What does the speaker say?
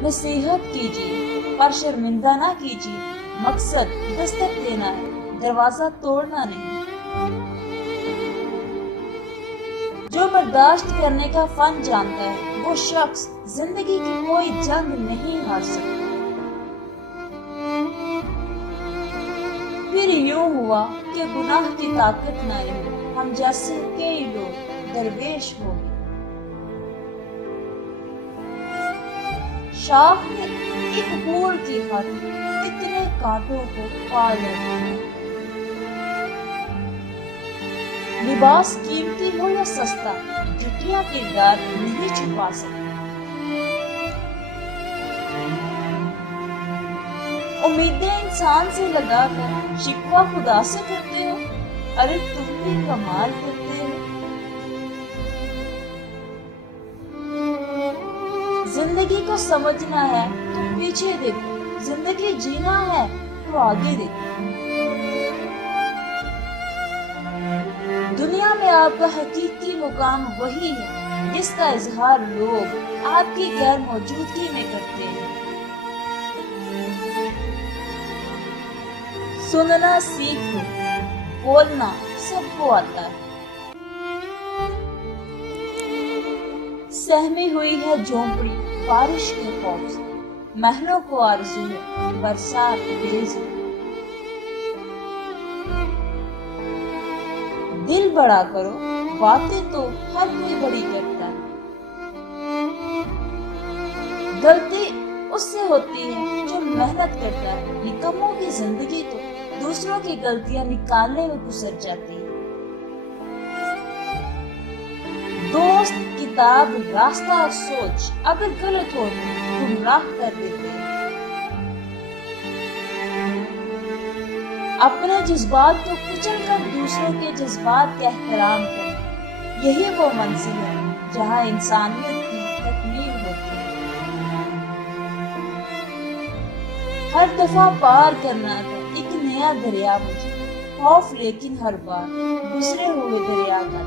नसीहत कीजिए पर शर्मिंदा ना कीजिए। मकसद दस्तक देना है, दरवाजा तोड़ना नहीं। जो बर्दाश्त करने का फन जानता है वो शख्स जिंदगी की कोई जंग नहीं हार सकता। फिर यूं हुआ कि गुनाह की ताकत न रही, हम जैसे कई लोग दरवेश हो गए। शाह ने एक हूर की खातिर कितने कांटों को पाल लिया। लिबास कीमती हो या सस्ता, जुटियां किरदार नहीं छुपा सकती। उम्मीदें इंसान से लगाकर शिकवा खुदा से करते हो, अरे तुम भी कमाल करते हो। जिंदगी को समझना है तो पीछे देखो, जिंदगी जीना है तो आगे देखो। दुनिया में आपका हकीकी मुकाम वही है जिसका इजहार लोग आपकी गैर मौजूदगी में करते हैं। सुनना सीख लो, बोलना सबको आता है। सहमी हुई है झोंपड़ी बारिश के खौफ से, महलों को आरज़ू है बरसात तेज। दिल बड़ा करो, बातें तो हर कोई बड़ी करता है। गलती उससे होती है जो मेहनत करता है, निकम्मों की जिंदगी तो दूसरों की गलतियां निकालने में गुजर जाती है। दोस्त, किताब, रास्ता और सोच अगर गलत हो तो गुमराह कर देते हैं। अपने जज्बात को कुचल कर दूसरों के जज्बात का एहतराम करें, यही वो मंजिल है जहाँ इंसानियत की तकमील होती है। हर दफा पार करना था एक नया दरिया मुझे, खौफ लेकिन हर बार गुजरे हुए दरिया का।